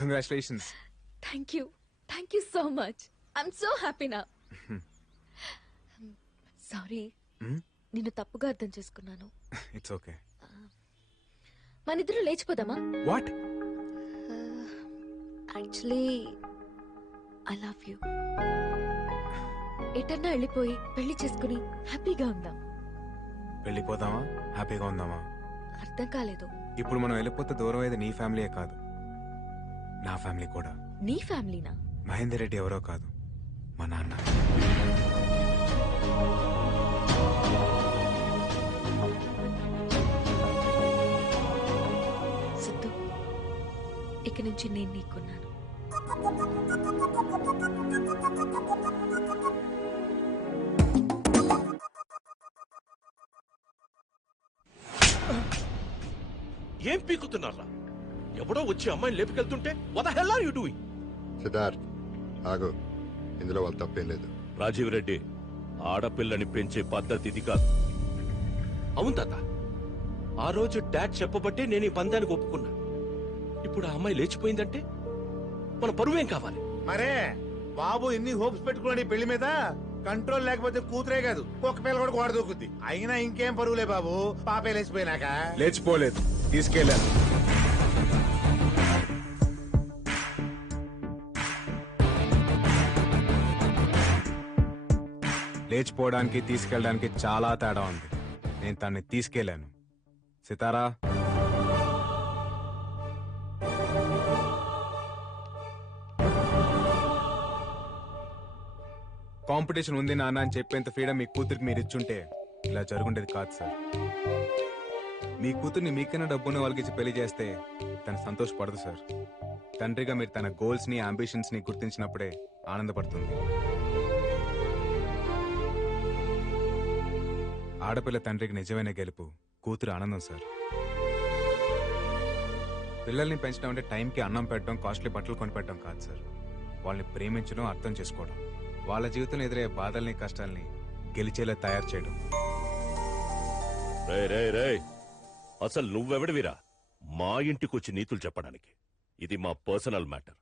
Congratulations. Thank you. Thank you so much. I'm so happy now. Sorry. నిన్ను తప్పుగా అర్థం చేసుకున్నాను. It's okay. మనిద్దరం లేచిపోదామా? What? Actually, I love you. ఎటన్నా వెళ్ళిపోయి పెళ్లి చేసుకుని హ్యాపీగా ఉందాం. వెళ్ళిపోదామా? హ్యాపీగా ఉందామా? అర్థం కాలేదు. ఇప్పుడు మనం వెళ్ళిపోతే దూరం అయ్యేది నీ ఫ్యామిలీయే కాదు, నా ఫ్యామిలీ కూడా. నీ ఫ్యామిలీనా? మహేందర్ రెడ్డి ఎవరో కాదు, మా నాన్న. సిద్ధు, ఇక నుంచి నేను నీకున్నాను. ఏం పీకుతున్నారా? ఎవడో వచ్చి అమ్మాయిని లేపుకెళ్తుంటే what the hell are you doing? Siddharth ఆగు, ఇందులో వాళ్ళు తప్పేం లేదు. రాజీవ్ రెడ్డి, ఆడపిల్లని పెంచే పద్ధతి ఇది కాదు. అవును తాత, ఆ రోజు డాడ్ చెప్పబట్టే నేను ఈ పందానికి ఒప్పుకున్నా. ఇప్పుడు ఆ అమ్మాయి లేచిపోయిందంటే మన పరువేం కావాలి? మరే బాబు ఇన్ని హోప్స్ పెట్టుకోండి పెళ్లి మీద, కంట్రోల్ లేకపోతే కూతురే కాదు ఒక్క పిల్ల కూడా గోడ దూకుద్ది. అయినా ఇంకేం పరువులే బాబు, పాపే లేచిపోయినాక. లేచిపోలేదు, తీసుకెళ్ళాను. లేచిపోవడానికి తీసుకెళ్ళడానికి చాలా తేడా ఉంది. నేను తన్ని తీసుకెళ్ళాను. సితారా, కాంపిటీషన్ ఉంది నాన్న అని చెప్పేంత ఫ్రీడమ్ మీ కూతురికి మీరు ఇచ్చుంటే ఇలా జరుగుండేది కాదు సార్. మీ కూతుర్ని మీకైనా డబ్బున్న వాళ్ళకి ఇచ్చి పెళ్లి చేస్తే తను సంతోషపడదు సార్. తండ్రిగా మీరు తన గోల్స్ ని అంబిషన్స్ ని గుర్తించినప్పుడే ఆనందపడుతుంది. ఆడపిల్ల తండ్రికి నిజమైన గెలుపు కూతురు ఆనందం సార్. పిల్లల్ని పెంచడం అంటే టైంకి అన్నం పెట్టడం, కాస్ట్లీ బట్టలు కొనిపెట్టడం కాదు సార్. వాళ్ళని ప్రేమించడం, అర్థం చేసుకోవడం, వాళ్ళ జీవితంలో ఎదురయ్యే బాధల్ని కష్టాల్ని గెలిచేలా తయారు చేయడం. అసలు నువ్వెవడివిరా మా ఇంటికొచ్చి నీతులు చెప్పడానికి? ఇది మా పర్సనల్ మ్యాటర్.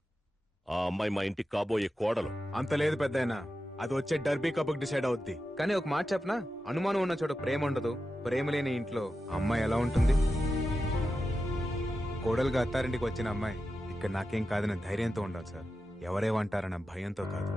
ఆ అమ్మాయి మా ఇంటికి కాబోయే కోడలు. అంత లేదు పెద్దయినా, అది వచ్చే డర్బీ కప్కి డిసైడ్ అవుద్ది. కానీ ఒక మాట చెప్పనా, అనుమానం ఉన్న చోట ప్రేమ ఉండదు. ప్రేమ లేని ఇంట్లో అమ్మాయి ఎలా ఉంటుంది? కోడలుగా అత్తారింటికి వచ్చిన అమ్మాయి ఇక్కడ నాకేం కాదనే ధైర్యంతో ఉండాలి సార్, ఎవరేమంటారన్న భయంతో కాదు.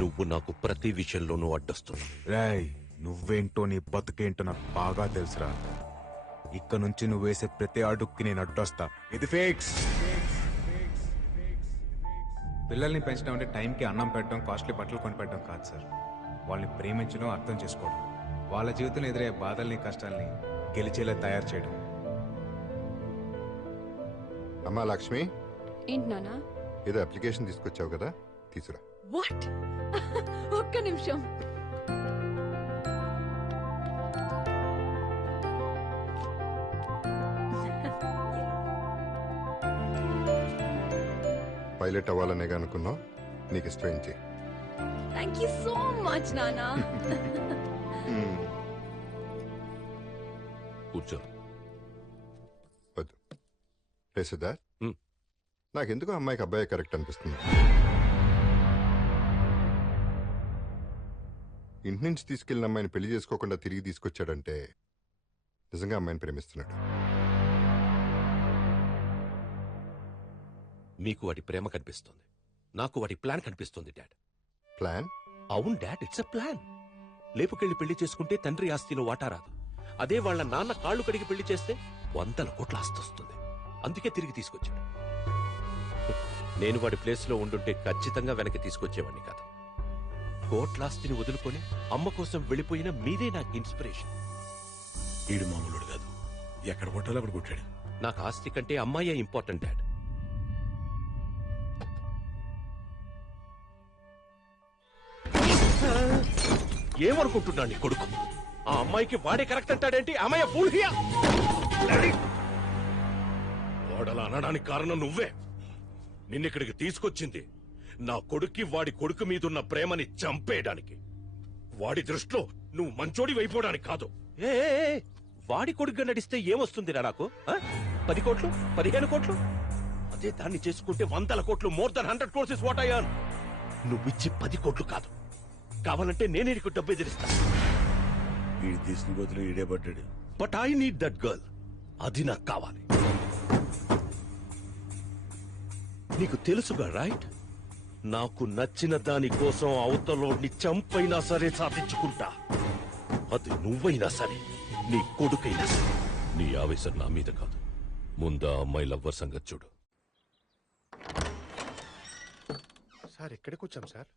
నువ్వు నాకు ప్రతి విషయంలోనూ అడ్డొస్తున్నావు. రేయ్, నువ్వేంటో నీ బతుకేంటో నాకు బాగా తెలుసురా. ఇక్కడ నుంచి నువ్వు వేసే ప్రతి అడుక్కి నేను అడ్డొస్తా. ఇది ఫిక్స్. పిల్లల్ని పెంచడం అంటే టైంకి అన్నం పెట్టడం, కాస్ట్లీ బట్టలు కొనిపెట్టడం కాదు సార్. వాళ్ళని ప్రేమించడం, అర్థం చేసుకోవడం, వాళ్ళ జీవితంలో ఎదురయ్యే బాధల్ని కష్టాల్ని గెలిచేలా తయారు చేయడం. అమ్మా లక్ష్మి, ఏంటి నానా? ఏదో అప్లికేషన్ తీసుకొచ్చావు కదా, తీసురా. వాట్? ఒక్క నిమిషం. పైలట్ అవ్వాలనే అనుకున్నావు, నీకు ఇష్టం చేయి. థ్యాంక్ యూ సో మచ్ నానా. కూర్చో. రే సిద్ధార్థ్, హ్మ్. నాకెందుకు అమ్మాయికి అబ్బాయి కరెక్ట్ అనిపిస్తుంది. ఇంటి నుంచి తీసుకెళ్లిన అమ్మాయిని పెళ్లి చేసుకోకుండా తిరిగి తీసుకొచ్చాడంటే నిజంగా అమ్మాయిని ప్రేమిస్తున్నాడు. మీకు వాడి ప్రేమ కనిపిస్తుంది, నాకు వాడి ప్లాన్ కనిపిస్తుంది డాడ్. ప్లాన్? అవును డాడ్, ఇట్స్ ఎ ప్లాన్. లేపుకెళ్లి పెళ్లి చేసుకుంటే తండ్రి ఆస్తిలో వాటా రాదు. అదే వాళ్ళ నాన్న కాళ్ళు కడిగి పెళ్లి చేస్తే 100 కోట్ల ఆస్తి వస్తుంది. అందుకే తిరిగి తీసుకొచ్చాడు. నేను వాడి ప్లేస్ లో ఉండుంటే ఖచ్చితంగా వెనక్కి తీసుకొచ్చేవాడిని కాదు. కోట్లాస్తిని వదులుకొని అమ్మ కోసం వెళ్ళిపోయిన మీరే నాకు ఇన్స్పిరేషన్. ఈడు మామూలుడు కాదు, ఎక్కడ కొట్టాలో అక్కడ కొట్టాడు. నాకు ఆస్తి కంటే అమ్మాయే ఇంపార్టెంట్ డాడ్. ఏమనుకుంటున్నాడు నీ కొడుకు? ఆ అమ్మాయికి వాడే కరెక్ట్ అంటాడేంటి? అమ్మాయి ఫూల్ హియా. వాడలా అనడానికి కారణం నువ్వే. నిన్నిక్కడికి తీసుకొచ్చింది నా కొడుక్కి వాడి కొడుకు మీదున్న ప్రేమని చంపేయడానికి. వాడి దృష్టిలో నువ్వు మంచోడి వైపోవడానికి కాదు. వాడి కొడుకుగా నడిస్తే ఏమొస్తుందిరా నాకు? 10 కోట్లు, 15 కోట్లు? అదే దాన్ని చేసుకుంటే 100 కోట్లు, more than 100 crores is what I earn. నువ్విచ్చి 10 కోట్లు కాదు, కావాలంటే నేనే నీకు డబ్బు ఎదిరిస్తా. వీడి తీసుకుని బదులు ఈడే పడ్డాడు. But I need that girl. అది నాకు కావాలి. నీకు తెలుసుగా రైట్? నాకు నచ్చిన దాని కోసం అవతలోని చంపైనా సరే సాధించుకుంటా. అది నువ్వైనా సరే, నీ కొడుకైనా సరే. నీ ఆవేశం నా మీద కాదు, ముందా అమ్మాయి లవ్వర్ సంగతి చూడు. సార్ ఎక్కడికి వచ్చాం సార్?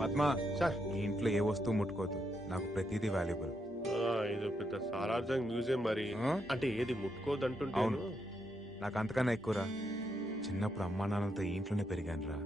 పద్మా, సార్ ఈ ఇంట్లో ఏ వస్తువు ముట్టుకోదు, నాకు ప్రతిదీ వాల్యుబుల్. ఇది పెద్ద సాలార్జంగ్ మ్యూజియం మరి. అంటే ఏది ముట్టుకోదంటుంటే అవును. నాకు అంతకన్నా ఎక్కువరా. చిన్నప్పుడు అమ్మా నాన్నలతో ఈ ఇంట్లోనే పెరిగాను రా.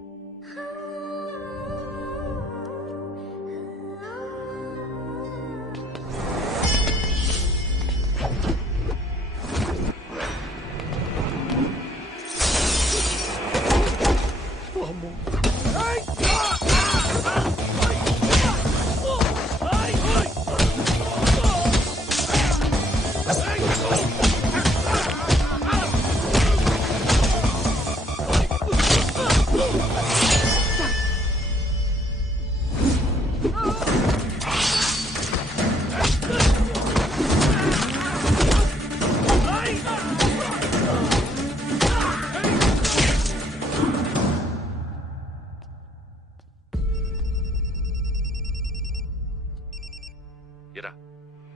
ఎరా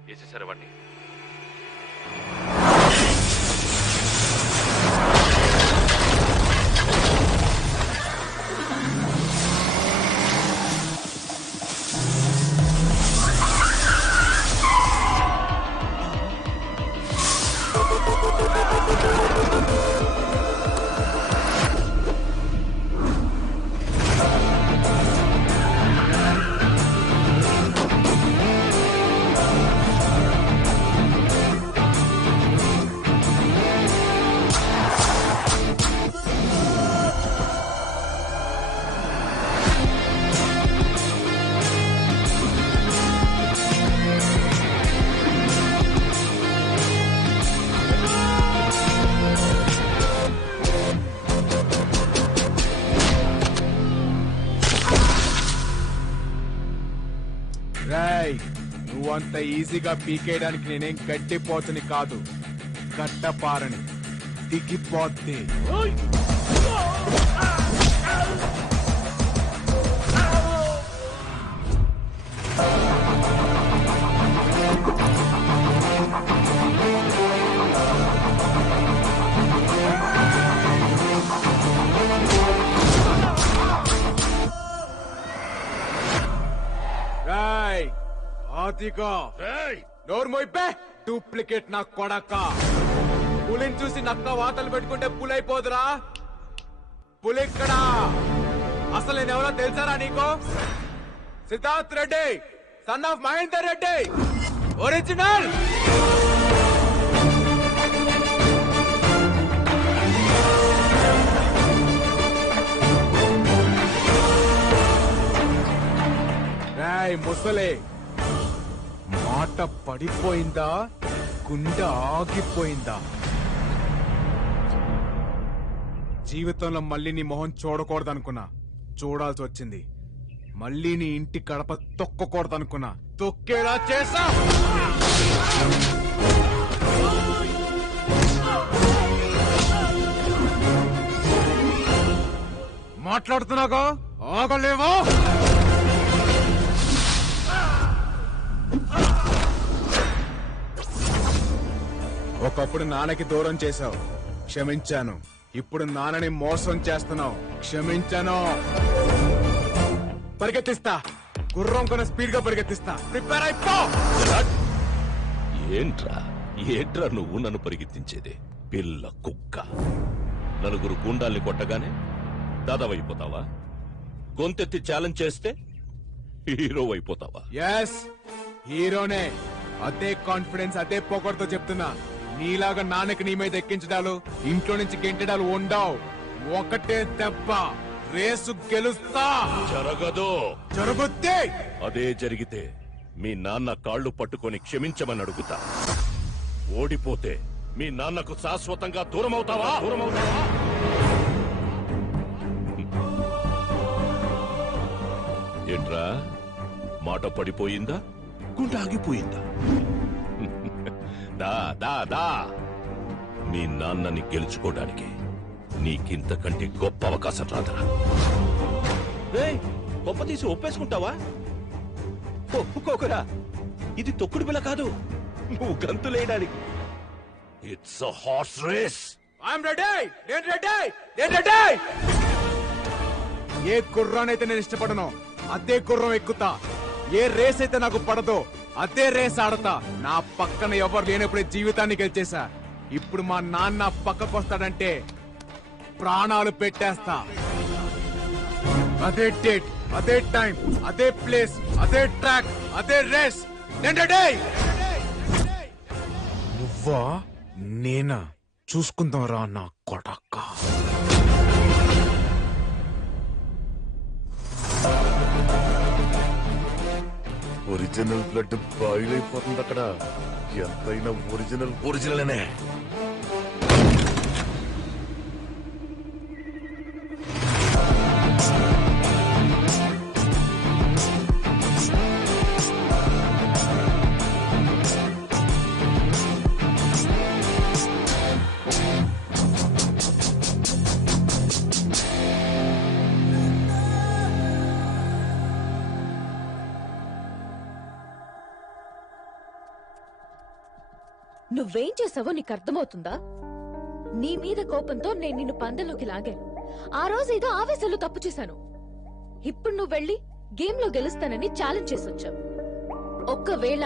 వేసేసారా వాడిని? రాయ్, నువ్వంత ఈజీగా పీకేయడానికి నేనేం గడ్డిపోతుని కాదు, గడ్డపారని. దిగిపోద్ది. రాయ్, ఆతిగా నోర్మోయిపే డూప్లికేట్ నా కొడక. పులిని చూసి నక్క వాతలు పెట్టుకుంటే పులైపోదురా. పులిక్కడా. అసలు నేనెవరో తెలుసారా నీకు? Siddharth Reddy, son of Mahender Reddy, original. అసలే మాట పడిపోయిందా, గుండె ఆగిపోయిందా? జీవితంలో మళ్ళీ నీ మొహం చూడకూడదనుకున్నా, చూడాల్సి వచ్చింది. మళ్ళీ నీ ఇంటి గడప తొక్కకూడదనుకున్నా, తొక్కేలా చేసా. మాట్లాడుతున్నాగా, ఆగలేవా? ఒకప్పుడు నాన్నకి దూరం చేశావు, క్షమించాను. ఇప్పుడు నాన్నని మోసం చేస్తున్నావు, క్షమించాను. పరిగెత్తిస్తా, గుర్రం కొన స్పీడ్ గా పరిగెత్తిస్తా. ప్రిపేర్ అయిపో. ఏంట్రా నువ్వు నన్ను పరిగెత్తించేదే? పిల్ల కుక్క. నలుగురు గుండాల్ని కొట్టగానే దాదావైపోతావా? గొంతెత్తి ఛాలెంజ్ చేస్తే హీరో అయిపోతావా? ఎస్, హీరోనే. అదే కాన్ఫిడెన్స్, అదే పొగడుతో చెప్తున్నా. నీలాగా నాన్నకి నీ మీద ఎక్కించడాలు, ఇంట్లో నుంచి గెంటడాలు ఉండవు. ఒకటే దెబ్బ, రేసు గెలుస్తా. జరగదు. జరుగుద్ది. అదే జరిగితే మీ నాన్న కాళ్ళు పట్టుకొని క్షమించమని అడుగుతా. ఓడిపోతే మీ నాన్నకు శాశ్వతంగా దూరమవుతావా? ఏంట్రా, మాట పడిపోయిందా, గుండె ఆగిపోయిందా? దా దా దా, మీ నాన్నని గెలుచుకోవడానికి నీకింతకంటే గొప్ప అవకాశం రాదరా. గొప్ప తీసి ఒప్పేసుకుంటావా? ఒప్పుకోకరా, ఇది తొక్కుడు పిల్ల కాదు, నువ్వు గంతులేయడానికి. It's a horse race. I'm ready. నేను రెడీ. నేను రెడీ. ఏ గుర్రానైతే నేను ఇష్టపడను, అదే గుర్రం ఎక్కుతా. ఏ రేస్ అయితే నాకు పడదో, అదే రేస్ ఆడతా. నా పక్కన ఎవరు లేనప్పుడే జీవితాన్ని గెలిచేశా. ఇప్పుడు మా నాన్న పక్కకు వస్తాడంటే ప్రాణాలు పెట్టేస్తా. అదే డేట్, అదే టైం, అదే ప్లేస్, అదే ట్రాక్, అదే రేస్. నేను రెడీ. నువ్వా నేనా చూసుకుందాం రా నా కొడక్క. ఒరిజినల్ బ్లడ్ బాయిల్ అయిపోతుంది అక్కడ. ఎంతైనా ఒరిజినల్ అనే. నువ్వేం చేసావో నీకు అర్థమవుతుందా? నీ మీద కోపంతో నేను నిన్ను పందెంలోకి లాగాను. ఆ రోజు ఏదో ఆవేశంలో తప్పు చేశాను. ఇప్పుడు నువ్వు వెళ్ళి గేమ్ లో గెలుస్తానని ఛాలెంజ్ చేసొచ్చావు. ఒక్కవేళ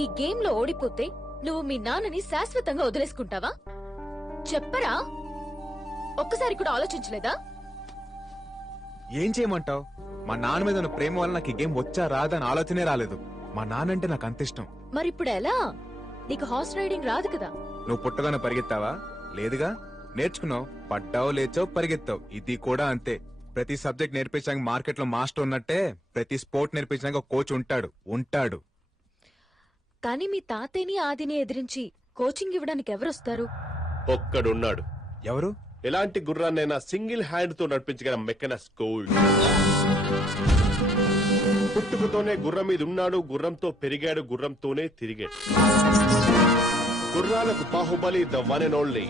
ఈ గేమ్ లో ఓడిపోతే నువ్వు మీ నాన్నని శాశ్వతంగా వదిలేసుకుంటావా? చెప్పరా? ఒక్కసారి కూడా ఆలోచించలేదా? ఏం చేయమంటావు? మా నాన్న మీద ఉన్న ప్రేమ వల్ల నాకు ఈ గేమ్ వచ్చా రాదా అని ఆలోచనే రాలేదు. మా నాన్న అంటే నాకు అంత ఇష్టం. మరిప్పుడు ఎలా? నీకు హార్స్ రైడింగ్ రాదు కదా? నువ్వు పుట్టగానే పరిగెత్తావా? లేదుగా. నేర్చుకున్నావు, పడ్డావు, లేచావు, పరిగెత్తావు. ఇది కూడా అంతే. ప్రతి సబ్జెక్ట్ నేర్పించడానికి మార్కెట్ లో మాస్టర్ ఉన్నట్టే ప్రతి స్పోర్ట్ నేర్పించడానికి కోచ్ ఉంటాడు. కానీ మీ తాతయ్యని ఆదిని ఎదిరించి కోచింగ్ ఇవ్వడానికి ఎవరొస్తారు? ఒక్కడున్నాడు. ఎవరు? ఎలాంటి గుర్రాన్నైనా సింగిల్ హ్యాండ్ తో నడిపించగల మెకనస్ గోల్డ్. పుట్టుకతోనే గుర్రం మీద ఉన్నాడు, గుర్రంతో పెరిగాడు, గుర్రంతోనే తిరిగాడు. గుర్రాలకు Baahubali, the one and only.